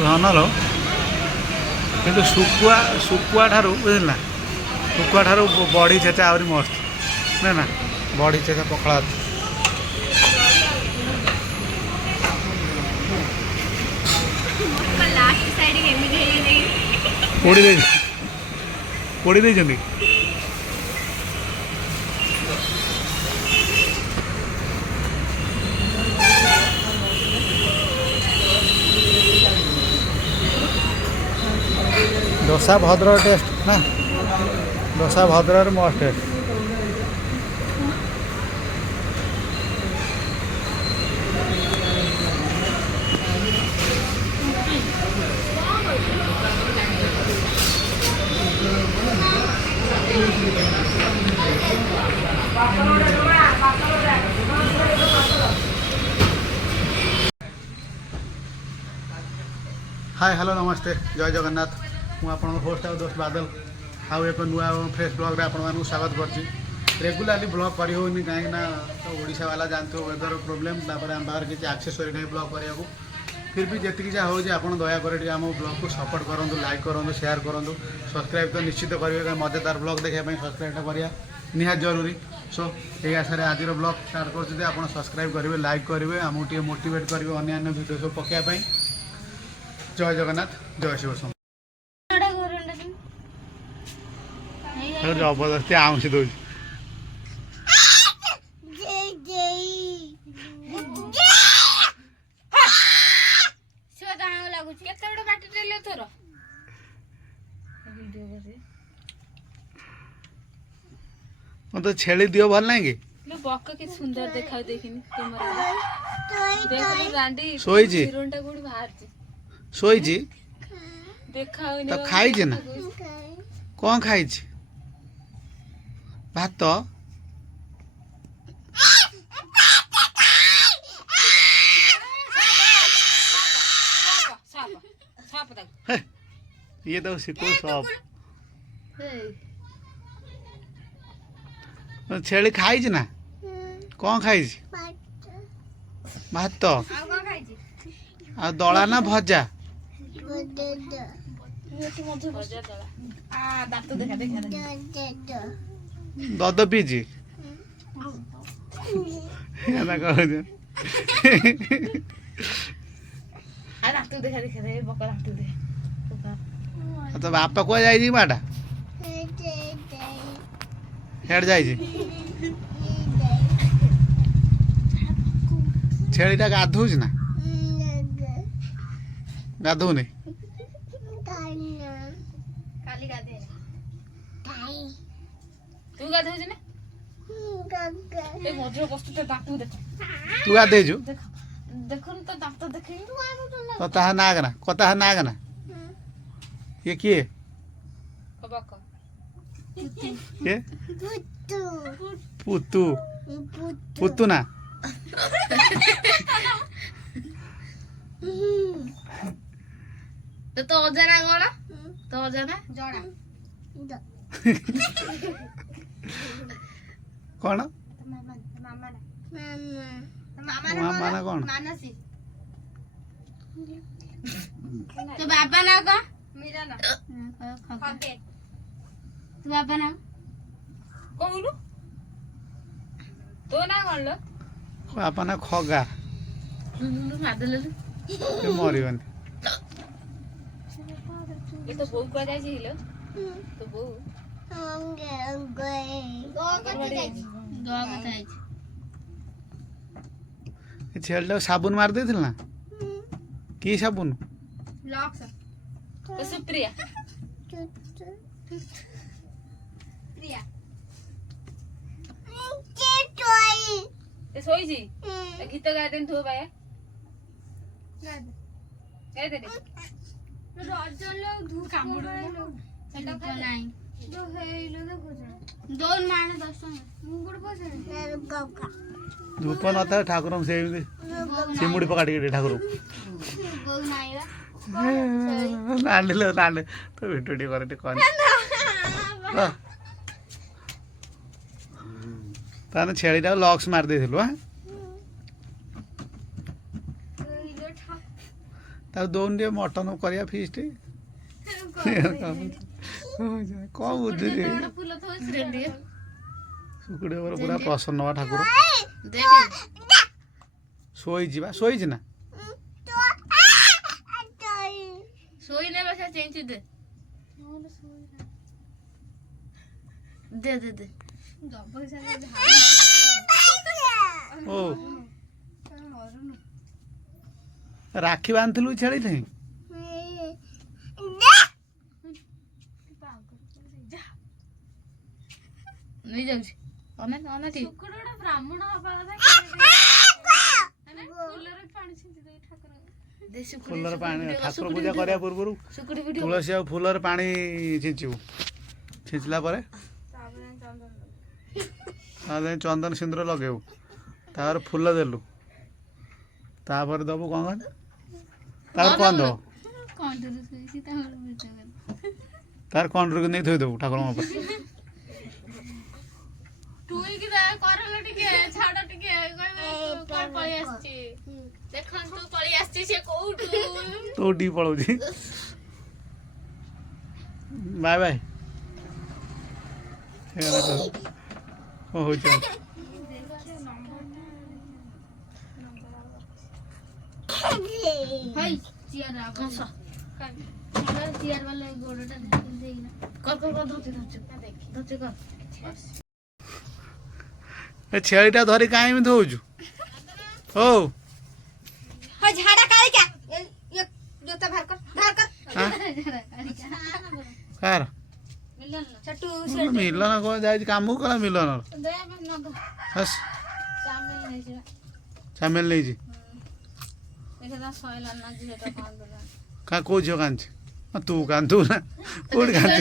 धन लो कि शुकुआ शुकुआ ठारू बुझल ना शुकुआ ठारू बड़ी छेचा आहरी मस्त ना ना बड़ी छेचा पखला पोड़ी दे डोसा भद्र टेस्ट ना डोसा भद्र मस्त टेस्ट हाय हेलो नमस्ते जय जगन्नाथ मु आप होस्ट और दोस्त बादल आउ एक नुआ फ्रेश ब्लॉग आपको स्वागत करची रेगुलाली ब्लॉग कर कहीं तो ओडिशा वाला जानते हो वेदर प्रोब्लेम आम बाहर किसी एक्सेसरी नहीं ब्लॉग करने को फिर भी जी जहाँ हो दया कर आम ब्लॉग को सपोर्ट करूँ लाइक करूँ शेयर करूँ सब्सक्राइब तो निश्चित करेंगे मजेदार ब्लॉग देखा सब्सक्राइब करा निहात जरूरी सो ये आशा आज ब्लॉग स्टार्ट कर आप सब्सक्राइब करेंगे लाइक करेंगे आमको मोटिवेट करेंगे अन्य वीडियो सब पकाइवाई जय जगन्नाथ जय शिव शंकर जबरदस्ती आउंसी दौर तो छेली दियो भल नहीं कि बक्का के सुंदर देखा देखिनी कैमरा देख रांडी सोई जी हिरोनटा कोडी बाहर जी सोई जी देखा तो खाई जे ना कौन खाई छी भात ये तो सिको सब छेली खाई छी ना कौन खाई छी भात आ दला ना भजा दद पीजी तो बापा को जाई माटा हेड जाई छेलीटा गाधौच ना गाधौ नहीं तू गाधौछ ना ए मजो कष्ट दांत देख तू गाधे जो देखन तो दांत देखे कता नाग ना ये किए कबक ये पुतू पुतू ना तो अजना कोन तो अजना जणा कौन मामा मामा मामा ना कौन मानसी तो बाबा ना को मेरा ना खाके तो बाबा ना कोउलु तो ना कोन लो बापा ना खगा लुलु मादले मरिबन ये तो बहू को जाई हिलो तो बहू छेल साबुन मार दे ना की साबुन तो सुप्रिया प्रिया सोई जी गीत गा देन थो बाया गा दे रजलो धू कामुडो सेटा नाही जो हेलो देखो दोन माने 10 मुंगुड पसे धूप न था ठाकुर से सिमुड़ी पकड़ के ठाकुर गो नाही नांडलो नांड तो भिटुटी करते कौन ताने छेलीटा लॉक्स मार देथिलु हां ତାକୁ ଦଉନି ଟିକେ ମଟନ କରିବା ଫିଷ୍ଟ କ'ଣ ବୁଝୁଛି ଶୁକୁଡ଼ି ଉପରେ ପୁରା ପ୍ରସନ୍ନ ହବା ଠାକୁର ଶୋଇଛି ବା ଶୋଇଛି ନା ଓ ରାକ୍ଷୀ ବାନ୍ଧିଥିଲୁ ଛେଳି ନାହିଁ ନେଇଯାଉଛି ବ୍ରାହ୍ମଣ ହବା ଫୁଲର ପାଣି ଠାକୁର ପୂଜା କରିବା ପୂର୍ବରୁ ତୁଳସୀ ଆଉ ଫୁଲର ପାଣି ଛିଞ୍ଚିବୁ ଛିଞ୍ଚିଲା ପରେ ତାପରେ ଚନ୍ଦନ ସିନ୍ଦୁର ଲଗେଇବୁ ତାପରେ ଫୁଲ ଦେଲୁ ତାପରେ ଦେବୁ କ'ଣ କହ ତାପରେ କ'ଣ ଦେବ ତାର କଣ୍ଟ୍ରୋଲକୁ ନେଇ ଥୋଇଦେବୁ ଠାକୁରଙ୍କ ଉପରେ କୋଉଠି ପଳଉଛି ବାଏ ବାଏ କ'ଣ ହଉଛି ଏ ଛେଳିଟା ଧରି କାହିଁ ଏମିତି ହଉଛୁ ହଉ କାର ମିଲନ କ'ଣ ଯାଇଛି କାମକୁ କଲା ମିଲନ ଚାମିଲ ନେଇଛି କା କୋଉ ଝିଅ କାନ୍ଦୁଛି ତୁ କାନ୍ଦୁ ନା କୋଉଠି କାନ୍ଦୁ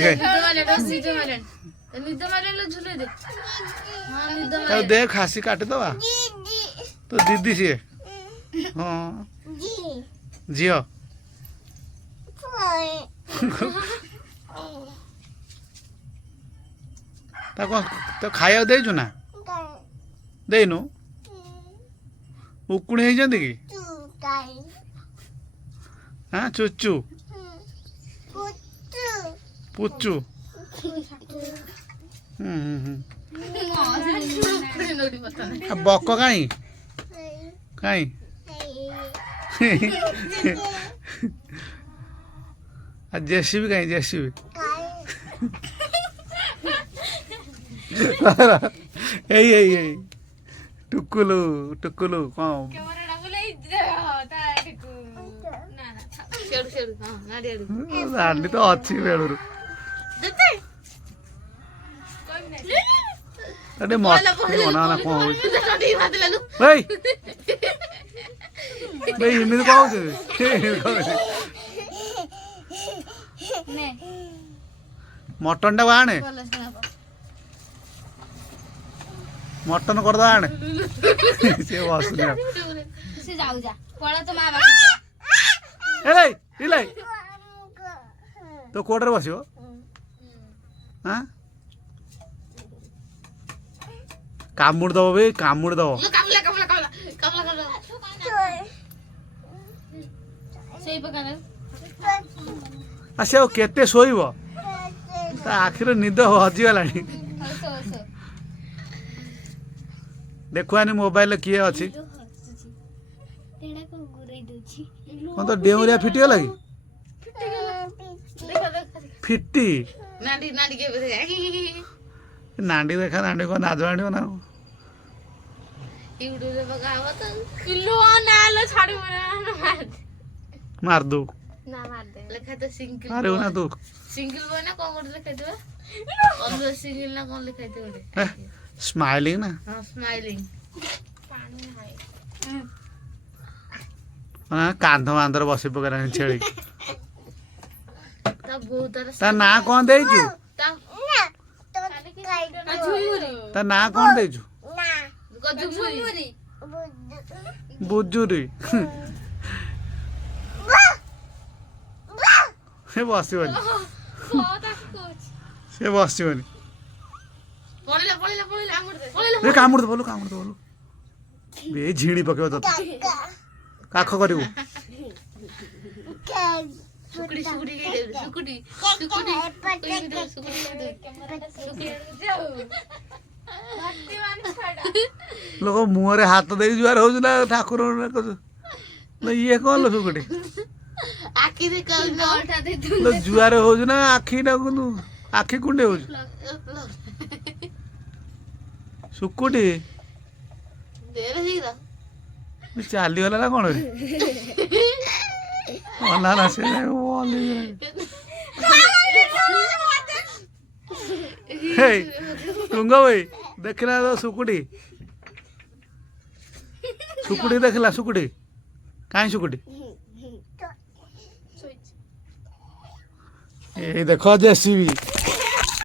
ତାକୁ ଦେ ଖାସି କାଟିଦବା ତୋ ଦିଦି ସିଏ ହଁ ଝିଅ ତାକୁ ତ ଖାଇବାକୁ ଦେଇଛୁ ନା ଦେଇନୁ ଉକୁଣି ହେଇଛନ୍ତି କି ହଁ ଚୁଚୁ ପୁଚୁ ବକ କାଇଁ କାଇଁ ଜେସିବି କାଇଁ ଜେସିବି ଏଇ ଏଇ ଏଇ ଟୁକୁଲୁ ଟୁକୁଲୁ କ'ଣ ରାଣ୍ଡି ତ ଅଛି ବେଳୁରୁ ମନା କ'ଣ ହଉଛି ଏମିତି କ'ଣ ହଉଛି ମଟନ ଟାକୁ ଆଣେ ମଟନ କରିଦବା ଆଣେ ସେ ବସୁନି ତୋ କୋଟରେ ବସିବ ହଁ କାମୁଡ଼ି ଦବ ବେ କାମୁଡ଼ି ଦବ ସେ ଆଉ କେତେ ଶୋଇବ ତା ଆଖିରେ ନିଦ ହଜିଗଲାଣି ଦେଖୁଆନି ମୋବାଇଲରେ କିଏ ଅଛି କ'ଣ ତ ଡେଉଁରିଆ ଫିଟିଗଲା କି ଫିଟି ନାଣ୍ଡି ଦେଖା ନାଣ୍ଡି କ'ଣ ନାଜ ଆଣିବ ନା ମାରିଦୁ ମାରିବୁ ନା ତୁ ସ୍ମାଇଲିଂ ନା କାନ୍ଧ ବାନ୍ଧରେ ବସି ପକେଇଲାଣି ଛେଳି ତା ନାଁ କ'ଣ ଦେଇଛୁ ତା ନାଁ କ'ଣ ଦେଇଛୁ ବୁଜୁରି ସେ ବସିବନି ସେ ବସିବନି କାମୁଡ଼ି ଦେବଲୁ କାମୁଡ଼ି ଦେବଲୁ ଏ ଝିଣି ପକେଇବ ତତେ କାଖ କରିବୁ सुकुटी सुकुटी के दे सुकुटी सुकुटी सुकुटी लोक मुहरे हाथ दे जुआर हो ना ठाकुर ये कौन लो सुकुटी आखि दे उठा दे लो जुआर हो ना आखि ना आखि कुंडे हो सुकुटी दे रही ना चाली वाला ना कौन ना ना से टुंगा भाई देखना तो सुकुटी सुकुटी देखला सुकुटी कहीं सुकुटी ये देखो जेसीबी